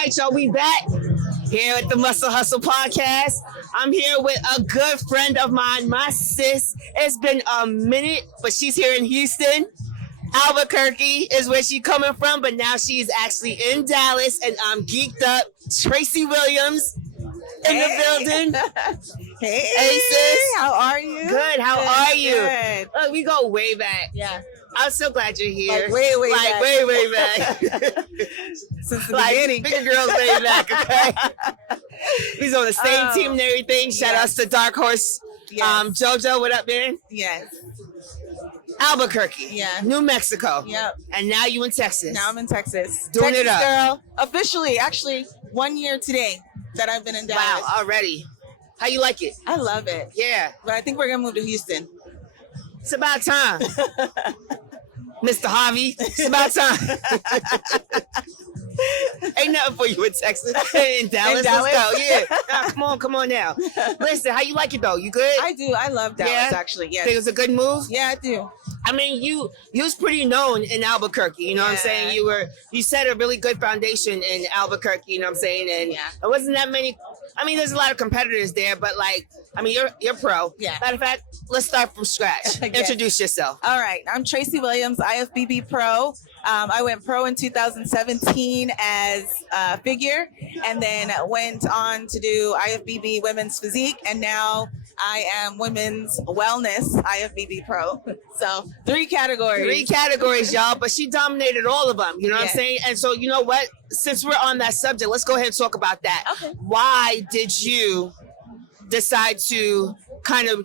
All right, y'all, we back here at the Muscle Hustle podcast. I'm here with a good friend of mine, my sis. It's been a minute, but she's here in Houston. Albuquerque is where she's coming from, but now she's actually in Dallas, and I'm geeked up. Tracy Williams in the building. Hey, sis. how are you? Good. How are you? Good. Look, we go way back. Yeah. I'm so glad you're here. Like way back. Way back. Since the Like beginning. bigger girls way back, okay? He's on the same team and everything. Shout outs to Dark Horse. Yes. JoJo, what up, man? Yes. Albuquerque. Yeah. New Mexico. Yep. And now you in Texas. Now I'm in Texas. Doing Texas it up. Girl. Officially, actually, 1 year today that I've been in Dallas. Wow, already. How you like it? I love it. Yeah. But I think we're going to move to Houston. It's about time. Mr. Harvey, it's about time. Ain't nothing for you in Texas. In Dallas, let's go. Yeah. Nah, come on now. Listen, how you like it though? You good? I do. I love Dallas, actually. Think it Yes. was a good move? Yeah, I do. I mean, you was pretty known in Albuquerque, you know what I'm saying? You set a really good foundation in Albuquerque, you know what I'm saying? And there wasn't that many. I mean, there's a lot of competitors there, but like, I mean, you're pro. Yeah. Matter of fact, let's start from scratch. Yes. Introduce yourself. All right. I'm Tracy Williams, IFBB Pro. I went pro in 2017 as a figure, and then went on to do IFBB Women's Physique, and now I am Women's Wellness IFBB Pro. So 3 categories. 3 categories, y'all, but she dominated all of them, you know what I'm Yes. saying? And so, you know what? Since we're on that subject, let's go ahead and talk about that. Okay. Why did you decide to kind of,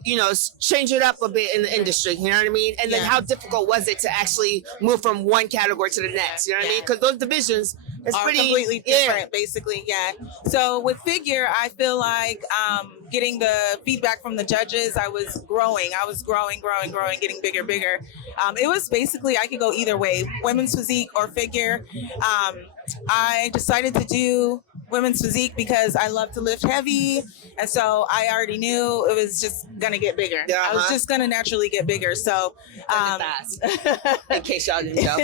change it up a bit in the industry, you know what I mean? And then Yeah. how difficult was it to actually move from one category to the next, you know what I mean? Because those divisions, it's Are pretty completely different, basically. Yeah. So with figure, I feel like getting the feedback from the judges, I was growing, getting bigger. It was basically, I could go either way, women's physique or figure. I decided to do women's physique because I love to lift heavy, and so I already knew it was just gonna get bigger. Uh-huh. I was just gonna naturally get bigger. So in case y'all didn't know.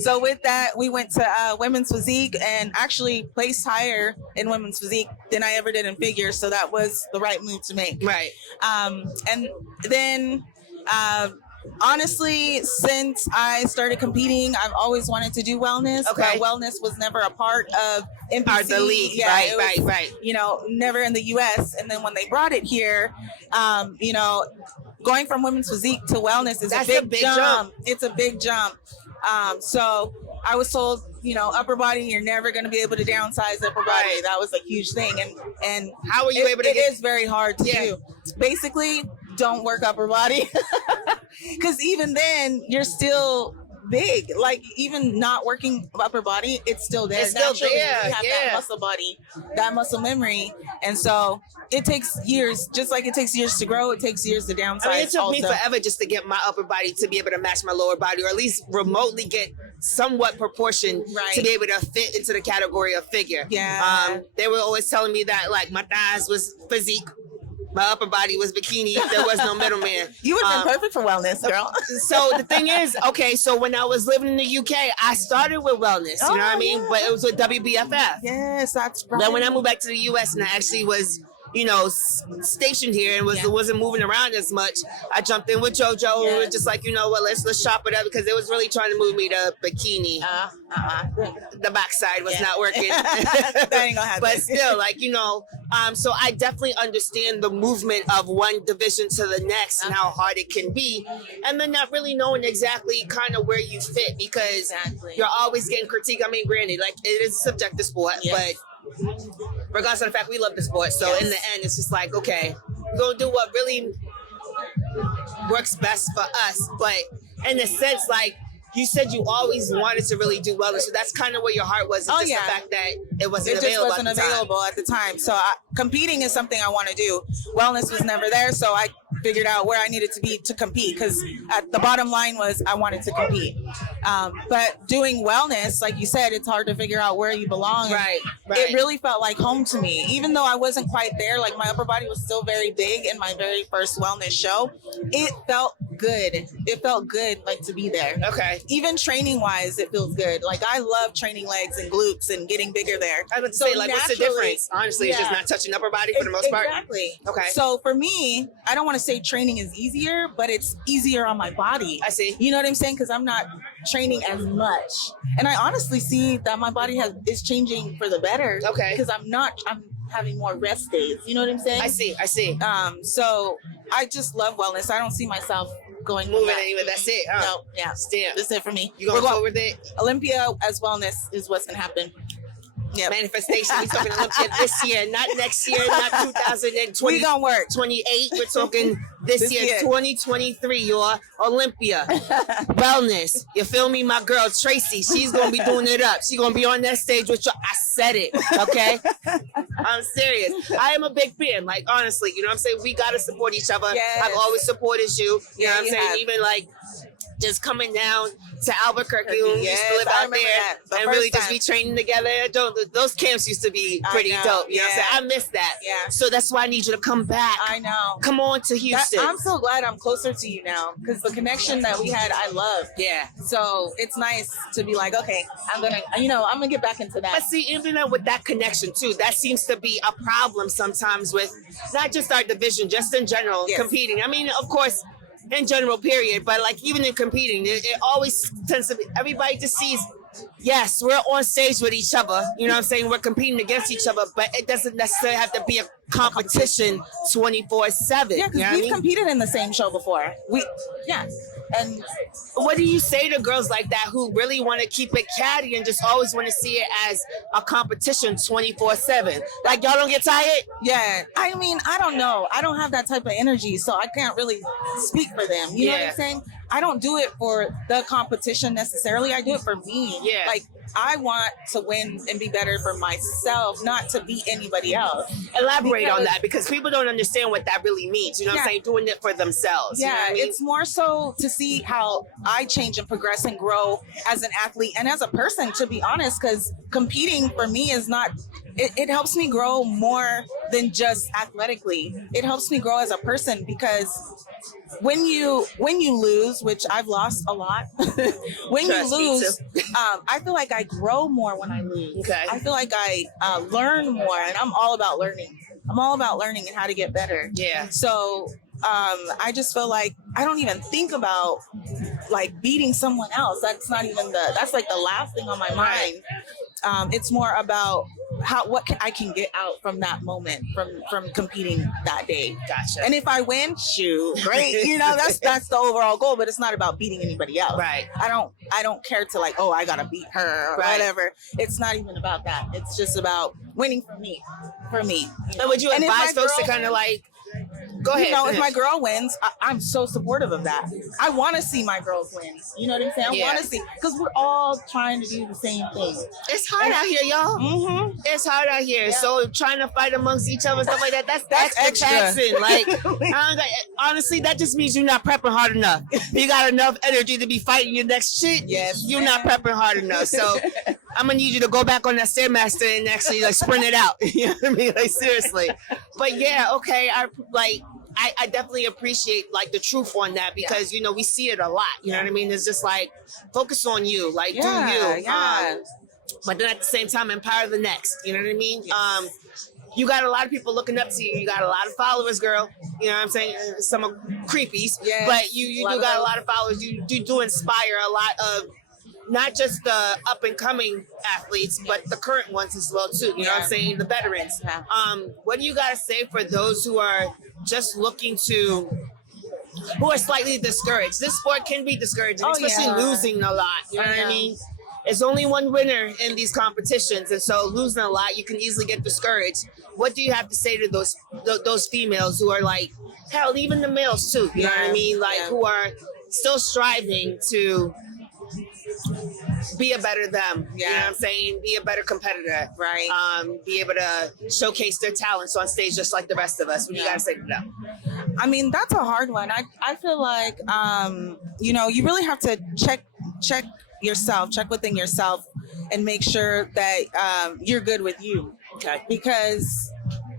so with that, we went to women's physique and actually placed higher in women's physique than I ever did in figure. So that was the right move to make. Right. And then honestly, since I started competing, I've always wanted to do wellness. Okay. But wellness was never a part of NPC. Part of the league. Yeah, Right. it was, you know, never in the US. And then when they brought it here, going from women's physique to wellness is That's a a big big jump. jump. It's a big jump. So I was told, upper body, you're never going to be able to downsize upper body. Right. That was a huge thing. And How were you able to It get? is very hard to do. Basically, don't work upper body. Because even then, you're still big. Like, even not working upper body, it's still there. It's still Naturally, there, you have that muscle body, that muscle memory. And so it takes years. Just like it takes years to grow, it takes years to downsize. I mean, it took me also. forever just to get my upper body to be able to match my lower body, or at least remotely get somewhat proportion Right. to be able to fit into the category of figure. Yeah. They were always telling me that like my thighs was physique, my upper body was bikini. There was no middleman. You would have been perfect for wellness, girl. So the thing is, okay, so when I was living in the UK, I started with wellness, you know what I mean? yeah. But it was with WBFF. Yes, that's right. Then when I moved back to the US and I actually was, stationed here and wasn't moving around as much, I jumped in with JoJo. We were just like, you know what, let's chop it up, because it was really trying to move me to bikini. The backside was not working. That ain't gonna happen. But still, so I definitely understand the movement of one division to the next and how hard it can be. And then not really knowing exactly kind of where you fit, because you're always getting critiqued. I mean, granted, like, it is a subjective sport, but regardless of the fact, we love the sport. So in the end, it's just like, okay, we're going to do what really works best for us. But in a sense, like, you said you always wanted to really do wellness, so that's kind of where your heart was. It's the fact that it wasn't available at the time. So competing is something I want to do. Wellness was never there, so I figured out where I needed to be to compete, because at the bottom line was I wanted to compete. But doing wellness, like you said, it's hard to figure out where you belong. Right. It really felt like home to me, even though I wasn't quite there. Like, my upper body was still very big in my very first wellness show. It felt good. It felt good, like, to be there. Okay. Even training wise, it feels good. Like, I love training legs and glutes and getting bigger there. I would say, like, what's the difference? Honestly, it's just not touching upper body for the most part. Exactly. Okay. So for me, I don't want to say training is easier, but it's easier on my body. I see. You know what I'm saying? Because I'm not training as much, and I honestly see that my body is changing for the better. Okay. Because I'm having more rest days. You know what I'm saying? I see. So I just love wellness. I don't see myself moving anywhere. That's it. No, yeah. Damn. That's it for me. You gonna go with it? Olympia as wellness is what's gonna happen. Yeah. Manifestation. We're talking Olympia this year, not next year, not 2020. We gonna work. 28. We're talking this year, 2023. Your Olympia wellness. You feel me? My girl Tracy. She's gonna be doing it up. She's gonna be on that stage with you. I said it. Okay. I'm serious. I am a big fan. Like, honestly, you know what I'm saying? We gotta support each other. Yes. I've always supported you. You know what I'm saying? Have. Even like just coming down to Albuquerque when we used to live out there and really just be training together. Those camps used to be pretty dope. You know what I'm saying? I miss that. Yeah. So that's why I need you to come back. I know. Come on to Houston. I'm so glad I'm closer to you now, because the connection that we had, I love. Yeah. So it's nice to be like, okay, I'm gonna get back into that. But see, even with that connection too, that seems to be a problem sometimes with not just our division, just in general, competing. I mean, of course, in general, period. But like even in competing, it always tends to be, everybody just sees, yes, we're on stage with each other. You know what I'm saying? We're competing against each other, but it doesn't necessarily have to be a competition 24/7. Yeah, because we've competed in the same show before. And what do you say to girls like that who really want to keep it catty and just always want to see it as a competition 24/7? Like, y'all don't get tired? Yeah. I mean, I don't know. I don't have that type of energy, so I can't really speak for them. You know what I'm saying? I don't do it for the competition necessarily. I do it for me. Yeah. Like, I want to win and be better for myself, not to beat anybody else. Elaborate on that, because people don't understand what that really means. You know what I'm saying? Doing it for themselves. Yeah, you know what I mean? It's more so to see how I change and progress and grow as an athlete and as a person, to be honest, because competing for me is not, it helps me grow more than just athletically. It helps me grow as a person, because when you lose, which I've lost a lot, when you lose, I feel like I grow more when I lose. Okay. I feel like I learn more, and I'm all about learning. I'm all about learning and how to get better. Yeah. So I just feel like I don't even think about like beating someone else. That's not even that's like the last thing on my mind. It's more about what I can get out from that moment, from competing that day. Gotcha. And if I win, shoot, great. You know, that's the overall goal, but it's not about beating anybody else. Right. I don't care to like, oh, I gotta beat her or whatever. It's not even about that. It's just about winning for me. You know? And would you advise folks to kind of like, go ahead. You know, if my girl wins, I'm so supportive of that. I want to see my girls win. You know what I'm saying? I want to see, because we're all trying to do the same thing. It's hard out here, y'all. Mm-hmm. It's hard out here. Yeah. So trying to fight amongst each other and stuff like that, that's extra taxing. Like, honestly, that just means you're not prepping hard enough. You got enough energy to be fighting your next shit. Yes, you're not prepping hard enough. So I'm gonna need you to go back on that Stairmaster and actually like sprint it out. You know what I mean? Like, seriously. But yeah, okay. I definitely appreciate like the truth on that, because you know we see it a lot. You know what I mean? It's just like, focus on you, like do you. Yeah. But then at the same time, empower the next. You know what I mean? Yes. You got a lot of people looking up to you. You got a lot of followers, girl. You know what I'm saying? Some are creepies, but you do got a lot of followers. You do inspire a lot of not just the up and coming athletes, but the current ones as well too. You know what I'm saying? The veterans. Yeah. What do you got to say for those who are just looking to, who are slightly discouraged? This sport can be discouraging, especially losing a lot. You know what I mean? There's only one winner in these competitions, and so losing a lot, you can easily get discouraged. What do you have to say to those females who are like, hell, even the males too? You know what I mean? Like who are still striving to be a better them. You know what I'm saying? Be a better competitor. Right. Be able to showcase their talents on stage just like the rest of us. What do you got to say to them? I mean, that's a hard one. I feel like, you know, you really have to check yourself, check within yourself, and make sure that you're good with you. Okay. Because,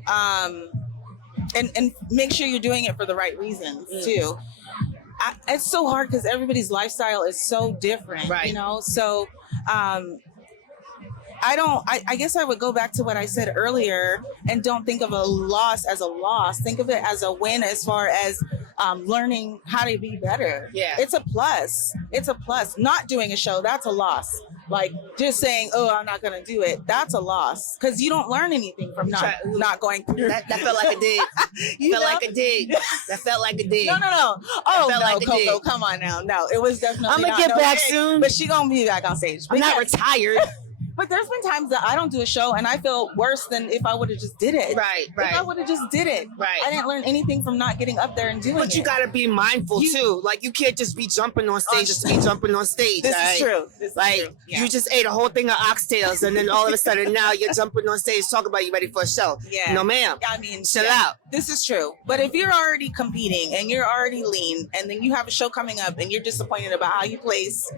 and make sure you're doing it for the right reasons too. it's so hard because everybody's lifestyle is so different, Right. you know? So, I guess I would go back to what I said earlier and don't think of a loss as a loss. Think of it as a win as far as learning how to be better. Yeah. It's a plus. It's a plus. Not doing a show, that's a loss. Like just saying, oh, I'm not going to do it. That's a loss because you don't learn anything from not going through. That felt like a dig. Like a dig. That felt like a dig. No. Oh, no, like a Coco, dig. come on now. No, it was definitely I'm gonna not get no back dig, soon. But she going to be back on stage. I'm not retired. But there's been times that I don't do a show and I feel worse than if I would have just did it. Right. If I would have just did it. Right. I didn't learn anything from not getting up there and doing it. But you got to be mindful too. Like you can't just be jumping on stage just to be jumping on stage. This right? is true. This is Like true. Yeah. you just ate a whole thing of oxtails and then all of a sudden now you're jumping on stage talking about you ready for a show. Yeah. No, ma'am. I mean, Chill out. This is true. But if you're already competing and you're already lean and then you have a show coming up and you're disappointed about how you place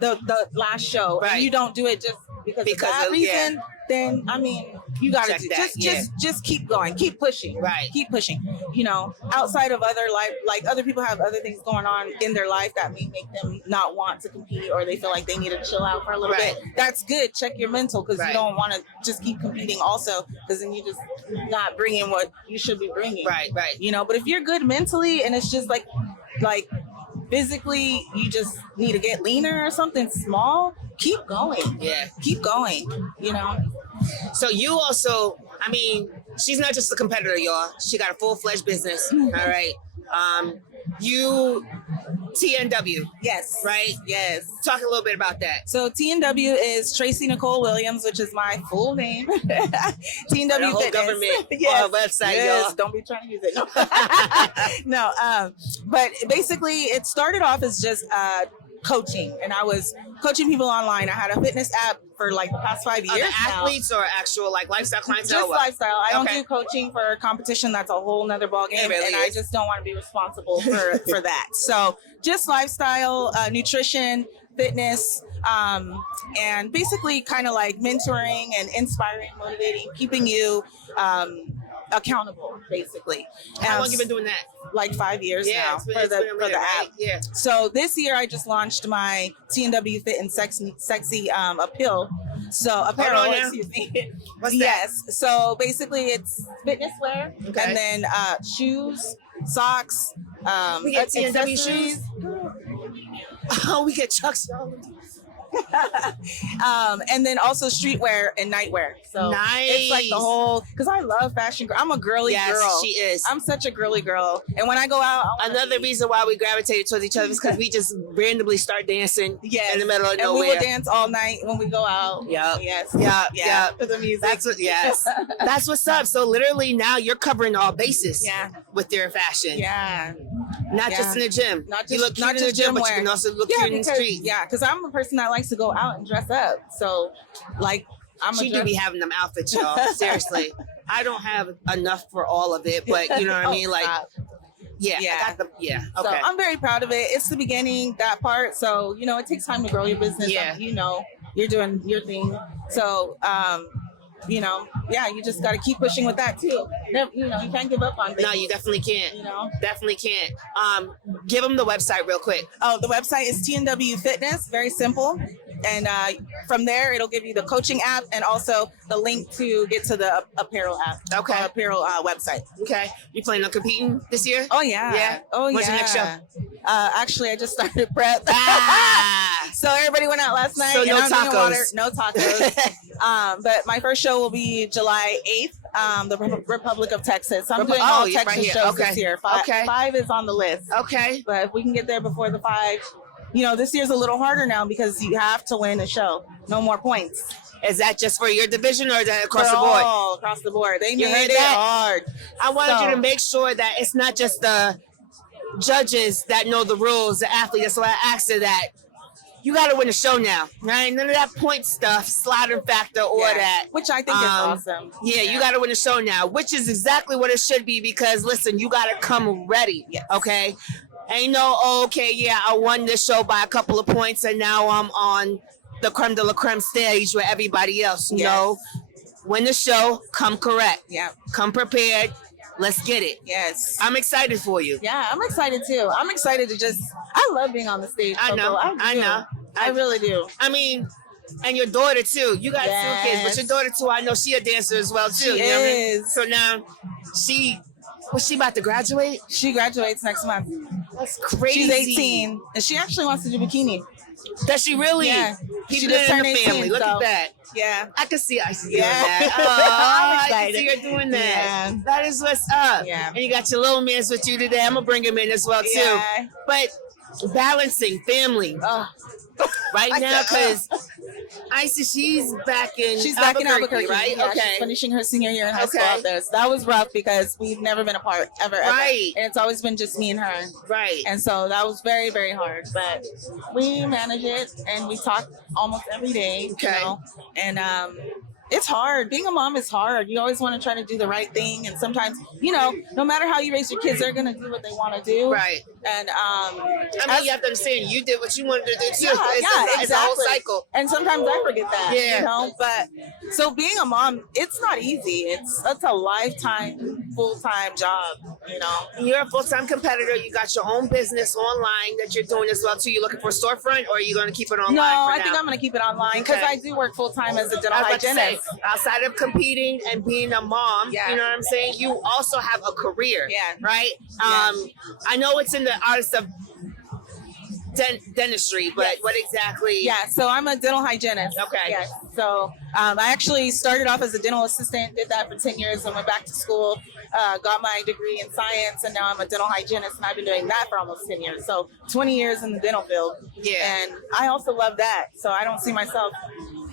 the last show Right. and you don't do it just because of that reason, then I mean you gotta Check that, just keep going, keep pushing. Right. Keep pushing. You know, outside of other life, like other people have other things going on in their life that may make them not want to compete or they feel like they need to chill out for a little Right. bit. That's good. Check your mental because Right. you don't want to just keep competing also because then you just not bringing what you should be bringing. Right. You know, but if you're good mentally and it's just like physically you just need to get leaner or something small, keep going. Yeah. Keep going, you know. So you also, I mean, she's not just a competitor, y'all. She got a full-fledged business. All right. You TNW, Yes. right? Yes. Talk a little bit about that. So TNW is Tracy Nicole Williams, which is my full name. TNW The whole Fitness. government Yes. website, Yes. y'all. Don't be trying to use it. No. But basically, it started off as just coaching, and I was coaching people online. I had a fitness app for like the past 5 years. Are the now. athletes or actual like lifestyle clientele? Just lifestyle. I don't Okay. do coaching for competition. That's a whole nother ballgame, It really and I is. just don't want to be responsible for that. So just lifestyle, nutrition, fitness, and basically kind of like mentoring and inspiring, motivating, keeping you accountable, basically. How long you been doing that? Like 5 years now it's been for a the minute, app. right? Yeah. So this year I just launched my TNW Fit and Sexy appeal. So apparel, Hold on now. excuse me. What's that? Yes. So basically it's fitness wear Okay. and then shoes, socks, We get TNW accessories. shoes. Oh, we get Chucks. And then also streetwear and nightwear. So it's like the Nice. whole, because I love fashion. I'm a girly Yes, girl. she is. I'm such a girly girl. And when I go out, I wanna Another be- reason why we gravitated towards each other is because we just randomly start dancing Yes. in the middle of and nowhere. we will dance all night when we go out. Yep. Yes. Yep. Yeah. Yep. To the music. That's what. Yes. That's what's up. So literally now you're covering all bases. Yeah. With your fashion. Yeah. Not Yeah. just in the gym. Not you just- look cute not in the just gym, gym but wear. you can also look Yeah, cute in the because street. yeah, because I'm a person that likes to go out and dress up. So, like, She do be having them outfits, y'all. Seriously. I don't have enough for all of it, but you know what I mean? Like, yeah. Yeah. I got the, yeah. So Okay. I'm very proud of it. It's the beginning, that part. So, you know, it takes time to grow your business. Yeah. You know, you're doing your thing. So, you know, yeah, you just got to keep pushing with that too. You know, you can't give up on things. No, you definitely can't. You know? Definitely can't. Give them the website real quick. Oh, the website is TNW Fitness. Very simple. And from there, it'll give you the coaching app and also the link to get to the apparel app. Okay. Apparel website. Okay. You planning on competing this year? Oh, yeah. Yeah? Oh, When's yeah. your next show? Actually, I just started prep. Ah! So everybody went out last night. So and no I'm drinking tacos. water. No tacos. But my first show will be July 8th, the Republic of Texas. I'm doing all you're Texas right here. shows Okay. this year. Okay. Five is on the list. Okay. But if we can get there before the 5, you know, this year's a little harder now because you have to win a show. No more points. Is that just for your division or is that across For the board? all across the board. They You made heard it that? hard. I wanted So- you to make sure that it's not just the judges that know the rules, the athlete. That's why I asked her that. You got to win the show now, right? None of that point stuff, sliding factor, or Yeah. that. Which I think is awesome. Yeah, you got to win the show now, which is exactly what it should be because, listen, you got to come ready, Yes. okay? Ain't no, oh, okay, yeah, I won this show by a couple of points and now I'm on the creme de la creme stage with everybody else. Yes. No, win the show, come correct. Yeah. Come prepared. Let's get it. Yes. I'm excited for you. Yeah, I'm excited too. I'm excited to I love being on the stage. I know. I know. I really do. I mean, and your daughter too. You got two kids, but your daughter too. I know she a dancer as well too. She you know what I mean? is. So now, was she about to graduate? She graduates next month. That's crazy. She's 18, and she actually wants to do bikini. Does she really? Yeah. Keep She it just in turned the 18, family. Look so- at that. Yeah. I can see doing Yeah. that. Oh, I'm I excited. can see her doing that. Yeah. That is what's up. Yeah. And you got your little mans with you today. I'm gonna bring him in as well too. Yeah. But balancing family right now, because Icy, she's back in Albuquerque, right? Yeah, okay. she's finishing her senior year in high school Okay. out there. So that was rough because we've never been apart ever. Right. And it's always been just me and her. Right. And so that was very, very hard. But we manage it and we talk almost every day. Okay. You know? And it's hard. Being a mom is hard. You always want to try to do the right thing. And sometimes, no matter how you raise your kids, they're going to do what they want to do. Right. And I mean, you have to understand, you did what you wanted to do too. Yeah, It's a whole cycle. And sometimes I forget that. Yeah. But so being a mom, it's not easy. It's a lifetime, full-time job. You're a full-time competitor. You got your own business online that you're doing as well too. You looking for a storefront, or are you going to keep it online? No, for I now? think I'm going to keep it online because Okay. I do work full-time as a dental I was about to say, hygienist. outside of competing and being a mom, Yeah. you know what I'm saying? You also have a career, Yeah. right? I know it's in the arts of dentistry, but Yes. what exactly? Yeah, so I'm a dental hygienist. Okay. Yes. So I actually started off as a dental assistant, did that for 10 years, and went back to school, got my degree in science, and now I'm a dental hygienist, and I've been doing that for almost 10 years. So 20 years in the dental field. Yeah. And I also love that. So I don't see myself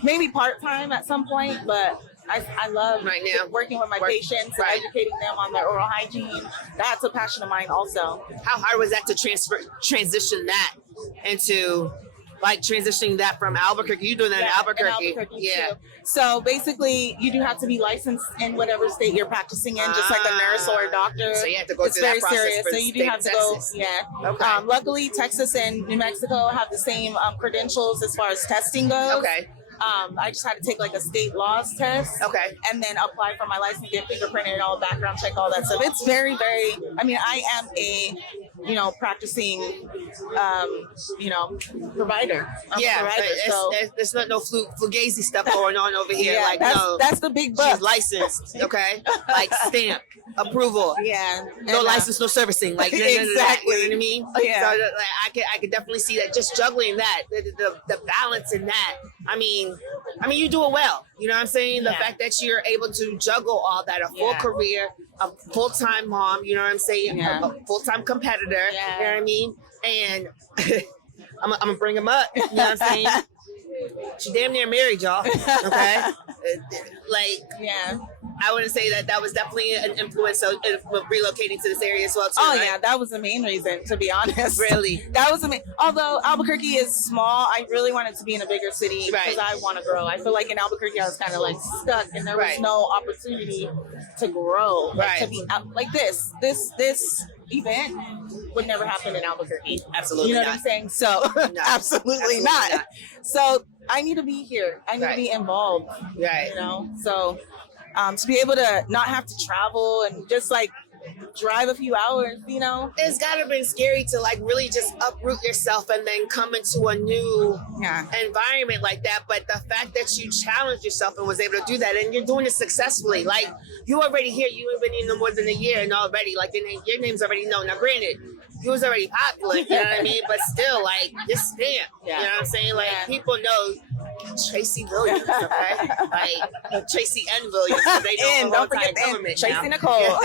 maybe part-time at some point, but I love Right now. working with my patients and Right. educating them on their oral hygiene. That's a passion of mine also. How hard was that to transition that into, like, transitioning that from Albuquerque? You doing that in Albuquerque? Yeah. Too. So basically, you do have to be licensed in whatever state you're practicing in, just like a nurse or a doctor. So you have to go it's through that very process serious. for So the you do state have of to Texas. go. Yeah. Okay. Luckily, Texas and New Mexico have the same credentials as far as testing goes. Okay. I just had to take like a state laws test. Okay. And then apply for my license, get fingerprinted, all background check, all that stuff. It's very, very. I mean, I am a practicing, provider. I'm a provider, so there's no fugazi stuff going on over here. yeah, Like, that's the big buck. she's licensed, okay? Like, stamp, approval. Yeah, No and, license, no servicing. Like, no, Exactly. you know what I mean? Yeah. So, like, I could definitely see that. Just juggling that, the balance in that. I mean, you do it well. You know what I'm saying? The Yeah. fact that you're able to juggle all that, a full Yeah. career, a full-time mom. You know what I'm saying? Yeah. A full-time competitor. Yeah. You know what I mean? And I'm gonna bring him up. You know what I'm saying? She damn near married, y'all. Okay, like, yeah. I wouldn't say that was definitely an influence of relocating to this area as well too. Oh right? yeah, that was the main reason, to be honest. Really? That was the main. Although Albuquerque is small, I really wanted to be in a bigger city because Right. I want to grow. I feel like in Albuquerque I was kind of like stuck, and there was Right. no opportunity to grow. Like, Right. to be out, like this event would never happen in Albuquerque. Absolutely You know not. what I'm saying? So No. absolutely not. So I need to be here. I need Right. to be involved. Right. So to be able to not have to travel and just like drive a few hours, It's gotta be scary to like really just uproot yourself and then come into a new environment like that. But the fact that you challenged yourself and was able to do that, and you're doing it successfully, like you already here, you have been in no more than a year, and already like your name's already known. Now, granted, you was already popular, you know what I mean? But still, like this stamp, you know what I'm saying? Like people know Tracy Williams, okay? Like Tracy N. Williams, so they know And don't forget the government Tracy now. Nicole.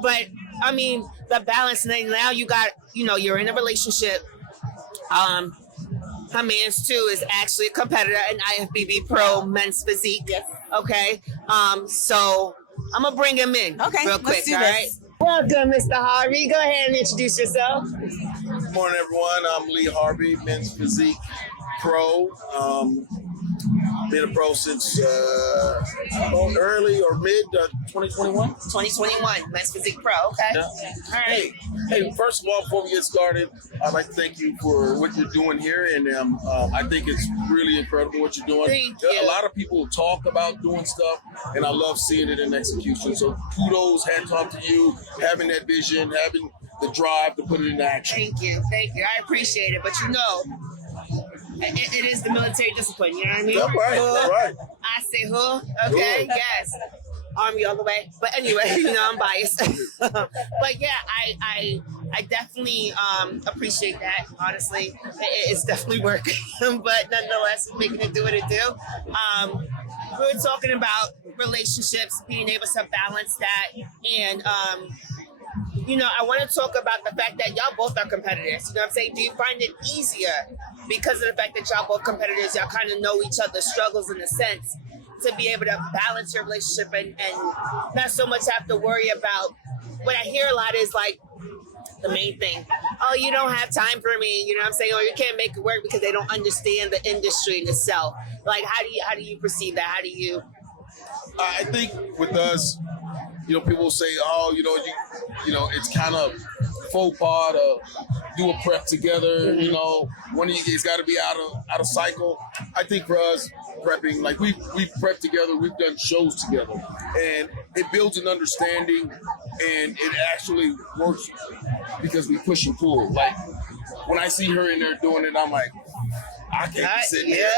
But I mean, the balance. And now you got, you're in a relationship. Her man's too is actually a competitor in IFBB Pro Men's Physique. Yes. Okay. So I'm gonna bring him in. Okay, Real quick. let's do all this. right. Welcome, Mr. Harvey. Go ahead and introduce yourself. Good morning, everyone. I'm Lee Harvey, Men's Physique Pro. been a pro since early or mid 2021. 2021, Men's Physique Pro. Okay. Yeah. All right. Hey, first of all, before we get started, I'd like to thank you for what you're doing here, and I think it's really incredible what you're doing. Thank you. A lot of people talk about doing stuff, and I love seeing it in execution. So kudos, hats off to you, having that vision, having the drive to put it into action. Thank you. I appreciate it. But it is the military discipline. You know what I mean? That's right. That's right. I say who? Okay. Yes. Army all the way. But anyway, I'm biased. But yeah, I definitely appreciate that. Honestly, it's definitely working. But nonetheless, making it do what it do. We were talking about relationships, being able to balance that, and I want to talk about the fact that y'all both are competitors. You know what I'm saying? Do you find it easier because of the fact that y'all both competitors? Y'all kind of know each other's struggles in a sense, to be able to balance your relationship and not so much have to worry about what I hear a lot is like the main thing. Oh, you don't have time for me. You know what I'm saying? Or you can't make it work because they don't understand the industry in itself. Like, how do you perceive that? How do you? I think with us, people say, oh, it's kind of faux pas to do a prep together. Mm-hmm. One of you guys got to be out of cycle. I think for us, prepping, like we've prepped together, we've done shows together, and it builds an understanding, and it actually works because we push and pull. Like when I see her in there doing it, I'm like, I can't be sitting here,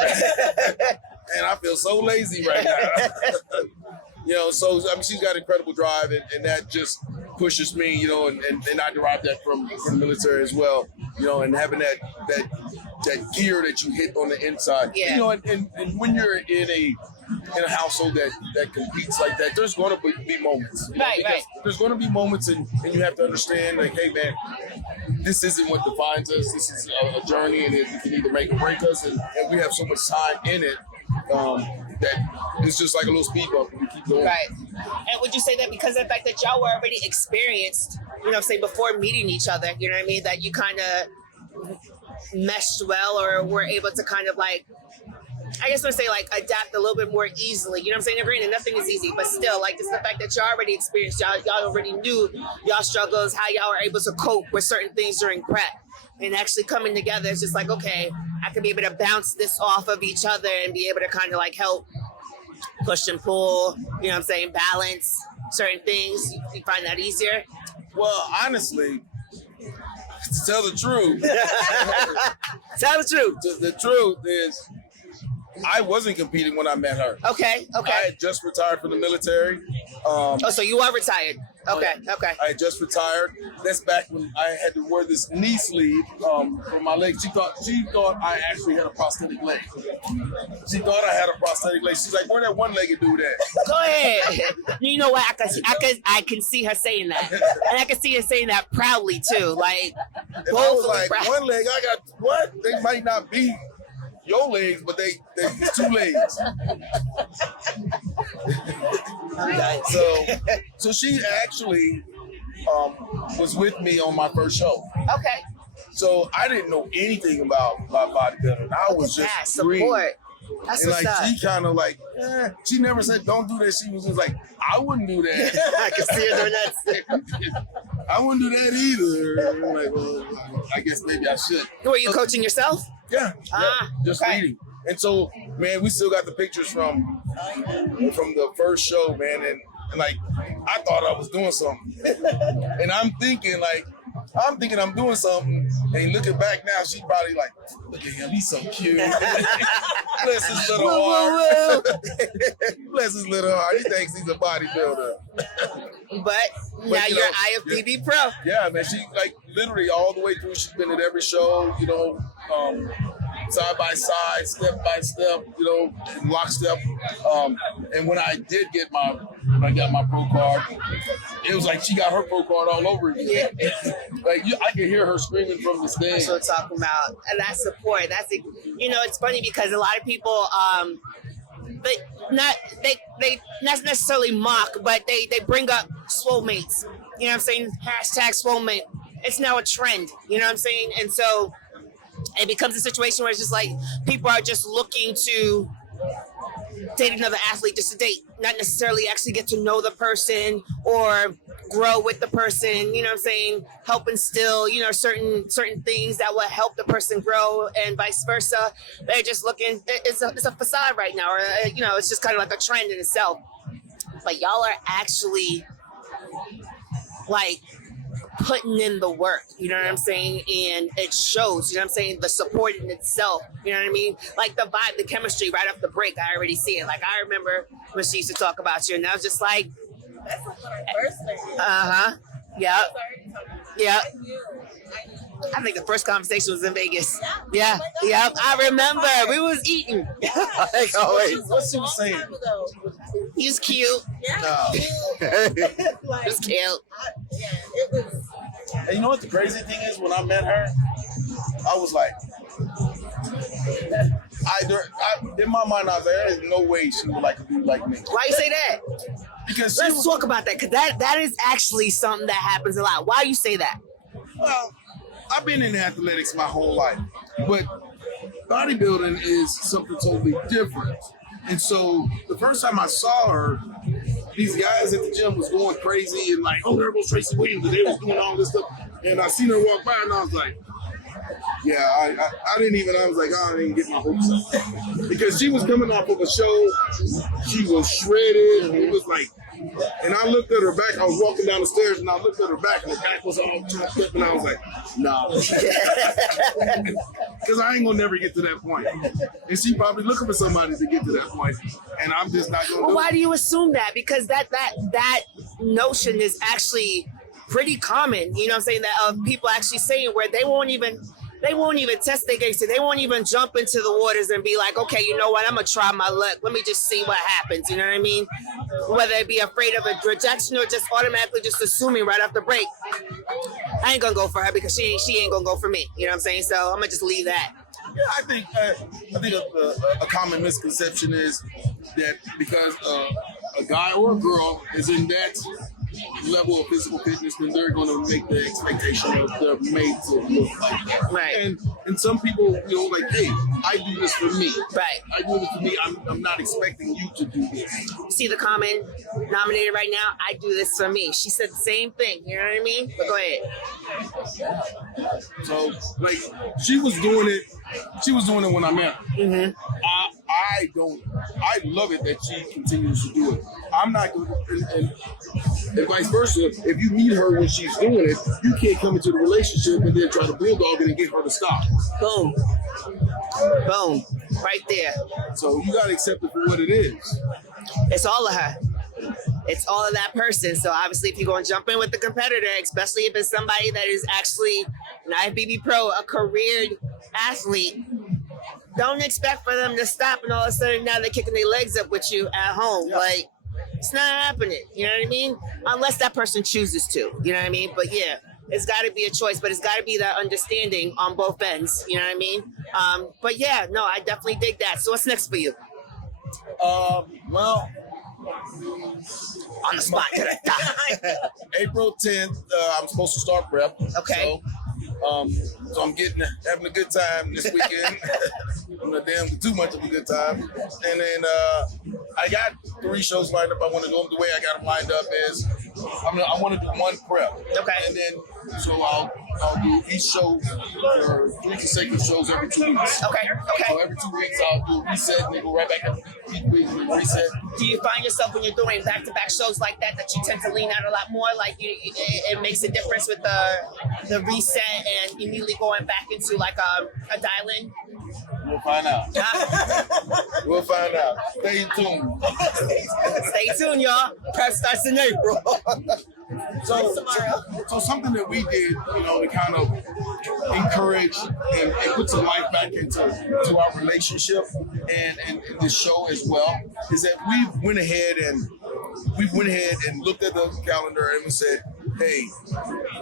and I feel so lazy right now. So she's got incredible drive, and that just pushes me, and I derive that from the military as well, and having that gear that you hit on the inside. Yeah. And when you're in a household that competes like that, there's going to be moments. Right. There's going to be moments, and you have to understand, like, hey, man, this isn't what defines us. This is a journey, and it can either make or break us, and we have so much time in it that it's just like a little speed bump, and we keep going. Right. And would you say that because of the fact that y'all were already experienced, say before meeting each other, you know what I mean, that you kind of meshed well, or were able to kind of like, I guess I would say like adapt a little bit more easily, you know what I'm saying? Granted, nothing is easy, but still, like, just the fact that y'all already experienced, y'all already knew y'all struggles, how y'all were able to cope with certain things during prep. And actually coming together, it's just like, okay, I can be able to bounce this off of each other and be able to kind of like help push and pull, you know what I'm saying, balance certain things. You find that easier? Well, honestly, to tell the truth, the truth is I wasn't competing when I met her. Okay. I had just retired from the military. So you are retired. Okay. I had just retired. That's back when I had to wear this knee sleeve for my leg. She thought I actually had a prosthetic leg. She thought I had a prosthetic leg. She's like, "Where that one-legged dude at?" Go ahead. You know what? I can see her saying that, and I can see her saying that proudly too. Like, and I was like, proud. One leg. I got what? They might not be your legs, but they two legs. So she actually was with me on my first show. Okay. So I didn't know anything about bodybuilding. I was just support. That's and what's like up. she kind of like, she never said don't do that. She was just like, I wouldn't do that. I can see her doing that. I wouldn't do that either. I'm like, well, I guess maybe I should. Were you coaching yourself? Yeah. Just leading. And so, man, we still got the pictures from the first show, man, and like I thought I was doing something, and I'm thinking I'm doing something, and looking back now, she's probably like, look at him, he's so cute. Bless his little heart. Bless his little heart. He thinks he's a bodybuilder. But now you're IFBB Pro. Yeah, man, she like literally all the way through. She's been at every show, side by side, step by step, lockstep. And when I got my pro card, it was like she got her pro card all over again. Yeah. Like I could hear her screaming from the stage. That's what I'm talking about. And that support. It's funny because a lot of people, they not necessarily mock, but they bring up swole mates. You know what I'm saying? Hashtag swole mate. It's now a trend. You know what I'm saying? And so it becomes a situation where it's just like people are just looking to date another athlete just to date, not necessarily actually get to know the person or grow with the person, you know what I'm saying? Help instill, you know, certain things that will help the person grow and vice versa. They're just looking, it's a facade right now, or, you know, it's just kind of like a trend in itself. But y'all are actually like putting in the work, you know what I'm saying? And it shows, you know what I'm saying? The support in itself, you know what I mean? Like the vibe, the chemistry right off the break, I already see it. Like I remember when she used to talk about you, and I was just like, That's like when I first met you. Yep. Yep. I knew. I think the first conversation was in Vegas. Yeah. Yep. I remember. We was eating. Like, oh, wait. What's she saying? He was cute. Yeah. He was cute. It was. And you know what the crazy thing is? When I met her, I was like, in my mind, I was like, there is no way she would like to be like me. Why you say that? Because Let's talk about that, because that is actually something that happens a lot. Why you say that? Well, I've been in athletics my whole life, but bodybuilding is something totally different. And so the first time I saw her, these guys at the gym was going crazy and like, oh, there goes Tracy Williams, and they was doing all this stuff. And I seen her walk by, and I was like, yeah, I didn't even, I was like, I didn't get my hopes up. Because she was coming off of a show, she was shredded, and it was like, and I looked at her back, I was walking down the stairs, and I looked at her back, and her back was all chopped up, and I was like, nah. Because I ain't gonna never get to that point. And she probably looking for somebody to get to that point, and I'm just not gonna Well, do why it. do you assume that? Because that notion is actually pretty common, you know what I'm saying, that of people actually saying where they won't even test their gangster. They won't even jump into the waters and be like, okay, you know what? I'm going to try my luck. Let me just see what happens. You know what I mean? Whether it be afraid of a rejection or just automatically just assuming right off the break, I ain't going to go for her because she ain't going to go for me. You know what I'm saying? So I'm going to just leave that. Yeah, I think a common misconception is that because a guy or a girl is in that level of physical fitness, then they're going to make the expectation of the mate to look like that. Right. And some people, you know, like, hey, I do this for me. Right. I do this for me. I'm not expecting you to do this. See the common nominator right now? I do this for me. She said the same thing. You know what I mean? But go ahead. So, like, she was doing it when I met her. Mm-hmm. I love it that she continues to do it. I'm not going to, and vice versa. If you meet her when she's doing it, you can't come into the relationship and then try to bulldog it and get her to stop. Boom. Boom. Right there. So you got to accept it for what it is. It's all of her. It's all of that person. So obviously, if you're going to jump in with the competitor, especially if it's somebody that is actually an IFBB pro, a career athlete, don't expect for them to stop and all of a sudden now they're kicking their legs up with you at home. Yeah. Like, it's not happening. You know what I mean? Unless that person chooses to. You know what I mean? But yeah, it's got to be a choice, but it's got to be that understanding on both ends. You know what I mean? But yeah, no, I definitely dig that. So what's next for you? Well, on the spot. April 10th, I'm supposed to start prep. Okay. So I'm having a good time this weekend. I'm not damn too much of a good time. And then I got 3 shows lined up. I want to do them the way I got them lined up is I want to do 1 prep. Okay. And then so I'll do each show for 3 consecutive shows every 2 weeks. Okay. So every 2 weeks I'll do a reset and then go right back up each week and reset. Do you find yourself when you're doing back-to-back shows like that you tend to lean out a lot more? Like it makes a difference with the reset and immediately going back into like a dial-in? We'll find out. We'll find out. Stay tuned. Stay tuned, y'all. Prep starts in April. So something that we did, you know, to kind of encourage and put some life back into our relationship and this show as well, is that we went ahead and looked at the calendar and we said, hey,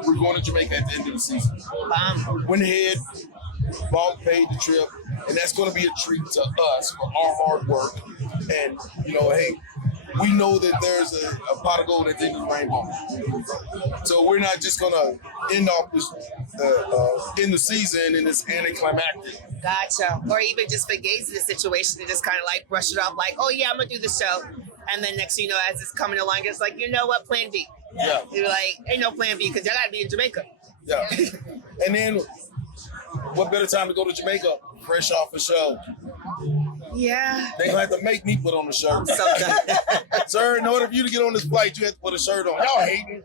we're going to Jamaica at the end of the season. Went ahead, paid the trip, and that's going to be a treat to us for our hard work. And, you know, hey, we know that there's a pot of gold at the end of the rainbow. So we're not just going to end off in the season and it's anticlimactic. Gotcha. Or even just forgave the situation and just kind of like brush it off like, oh yeah, I'm gonna do the show. And then next thing you know, as it's coming along, it's like, you know what, plan B. Yeah. You're like, ain't no plan B because I gotta be in Jamaica. Yeah. And then what better time to go to Jamaica? Fresh off a show. Yeah. They gonna have to make me put on a shirt. I'm so done. Sir, in order for you to get on this flight, you have to put a shirt on. Y'all hating.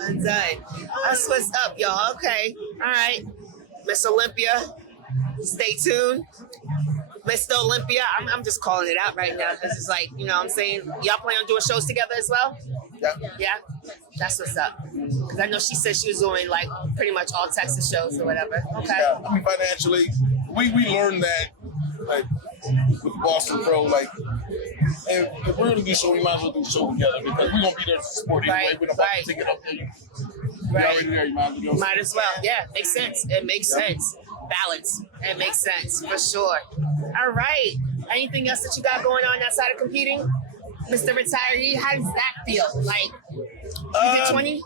I'm done. That's what's up, y'all. Okay. All right. Miss Olympia, stay tuned. Mr. Olympia, I'm just calling it out right now because it's like, you know what I'm saying? Y'all plan on doing shows together as well? Yeah. Yeah? That's what's up. Because I know she said she was doing like pretty much all Texas shows or whatever. Okay. Yeah. I mean, financially, we learned that like with Boston Pro, like, and if we're gonna do a show, we might as well do a show together because we're gonna be there to support anyway. Right, We don't buy right. the ticket up there. You're Right. already there. You might as well go. Might as well. Yeah, makes sense. It makes sense. Balance. It makes sense for sure. All right. Anything else that you got going on outside of competing? Mr. Retiree, how does that feel? Like, you did 20?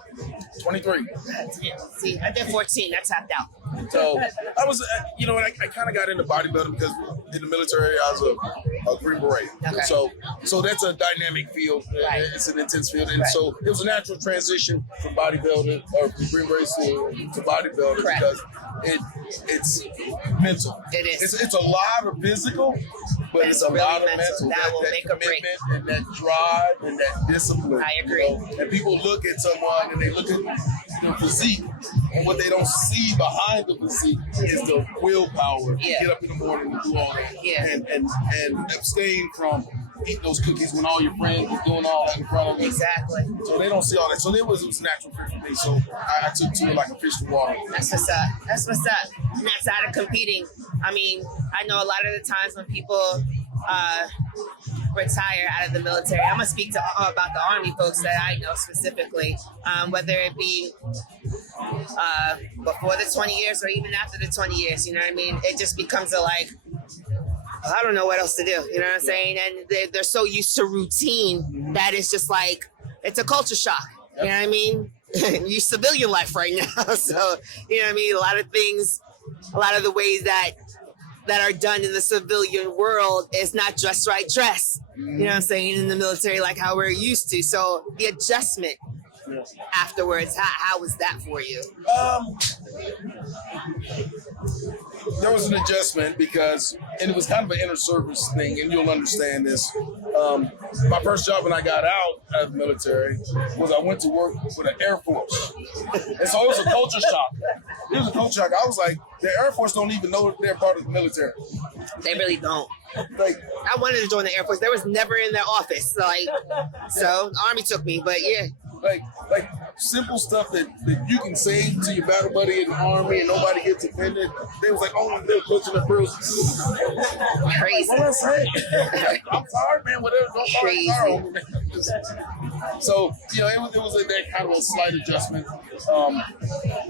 23. Damn. See, I did 14. I tapped out. So I was, you know, I kind of got into bodybuilding because in the military I was a Green Beret. Okay. So that's a dynamic field. Right. It's an intense field, and Right. so it was a natural transition from bodybuilding or from Green Beret to bodybuilding Correct. because it's mental. It is. It's a lot of physical, but it's a Really lot of mental. mental. That will make or break. commitment and that drive and that discipline. I agree. You know? And people look at someone and they look at their physique, and what they don't see behind the physique is the willpower to Yeah. get up in the morning and do all that. Yeah. And abstain from eating those cookies when all your friends are doing all that in front of you. Exactly. So they don't see all that. So it was natural fit for me. So I took to it like a fish to water. That's what's up. That's what's up. And outside of competing, I mean, I know a lot of the times when people retire out of the military, I'm gonna speak to about the Army folks that I know specifically, whether it be before the 20 years or even after the 20 years. You know what I mean? It just becomes a like, I don't know what else to do. You know what I'm saying? And they're so used to routine that it's just like it's a culture shock. You know what I mean? You civilian life right now, so you know what I mean. A lot of things, a lot of the ways that are done in the civilian world is not dress right dress. You know what I'm saying? In the military, like how we're used to. So the adjustment afterwards, how was that for you? There was an adjustment because, and it was kind of an inner service thing, and you'll understand this. My first job when I got out of the military was I went to work with the Air Force. And so it was a culture shock. It was a culture shock. I was like, the Air Force don't even know they're part of the military. They really don't. Like, I wanted to join the Air Force. There was never in their office. So the Army took me, but yeah. like simple stuff that you can say to your battle buddy in the Army and nobody gets offended. They was like, oh, they're coaching the Bruce. Crazy. What am I saying? I'm sorry, man. Whatever. Don't Crazy. sorry. So, you know, it was that kind of a slight adjustment.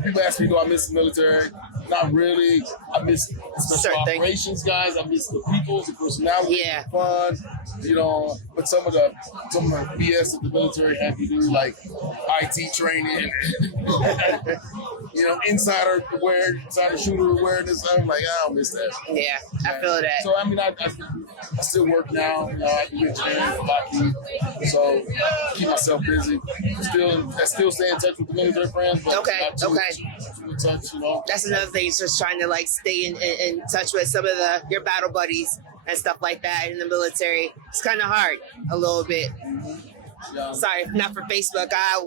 People ask me, do I miss the military? Not really. I miss the special Certain operations guys. I miss the people, the personality, Yeah. the fun. You know, but some of the BS that the military had to do, like IT training, you know, insider shooter awareness. I'm like, I don't miss that. Yeah, I feel that. So I mean, I still work now. You know, I do engineering for Lockheed, so keep myself busy. Still stay in touch with the military friends. But Okay, not too okay. in touch, you know. That's another thing. It's just trying to like stay in touch with some of your battle buddies and stuff like that in the military. It's kind of hard a little bit. Yeah. Sorry, if not for Facebook, I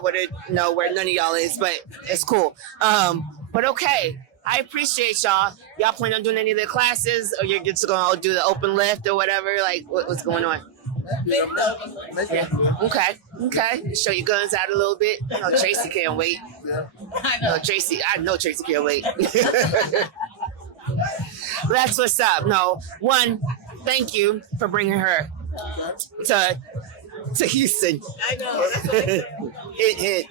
wouldn't know where none of y'all is, but it's cool. But okay, I appreciate y'all. Y'all plan on doing any of the classes, or you're just gonna do the open lift or whatever? Like, what's going on? Yeah. Okay. Show your guns out a little bit. I know Tracy can't wait. I know Tracy can't wait. That's what's up. No, one, thank you for bringing her to Houston. I know. Hit.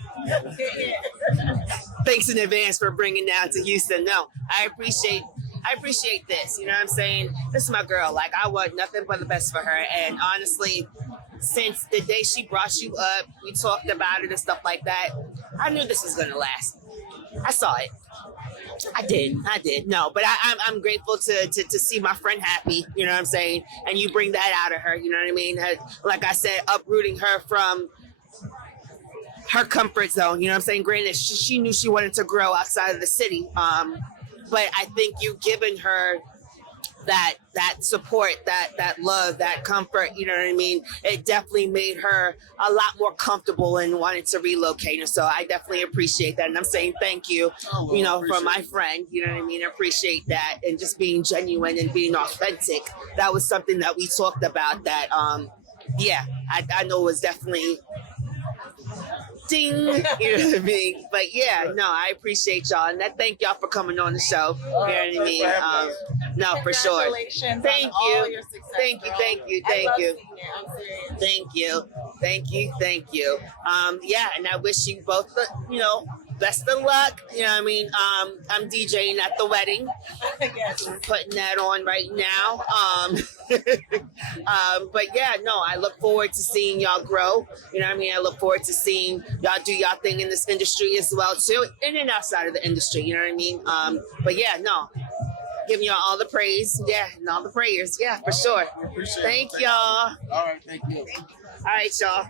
Thanks in advance for bringing down to Houston. No, I appreciate I appreciate this. You know what I'm saying? This is my girl. Like, I want nothing but the best for her. And honestly, since the day she brought you up, we talked about it and stuff like that, I knew this was going to last. I saw it. I did. No, but I'm grateful to see my friend happy, you know what I'm saying? And you bring that out of her, you know what I mean? Like I said, uprooting her from her comfort zone, you know what I'm saying? Granted, she knew she wanted to grow outside of the city, but I think you've given her that support, that love, that comfort, you know what I mean? It definitely made her a lot more comfortable and wanted to relocate. And so I definitely appreciate that. And I'm saying thank you, you know, for my friend, you know what I mean? I appreciate that. And just being genuine and being authentic. That was something that we talked about that, yeah, I know it was definitely ding, you know what I mean? But yeah, no, I appreciate y'all. And I thank y'all for coming on the show. You know what I mean? No, for sure. Congratulations Thank on all you. your success, Thank you. girl. Thank you. I Thank love you. seeing it. I'm serious. Thank you. Thank you. Thank you. Yeah, and I wish you both, you know, best of luck. You know what I mean? I'm DJing at the wedding. Yes. I'm putting that on right now. But yeah, no, I look forward to seeing y'all grow. You know what I mean? I look forward to seeing y'all do y'all thing in this industry as well too, in and outside of the industry. You know what I mean? But yeah, no, giving y'all all the praise, yeah, and all the prayers, yeah, for sure. Appreciate it. Thank y'all. All right, thank you. All right, y'all.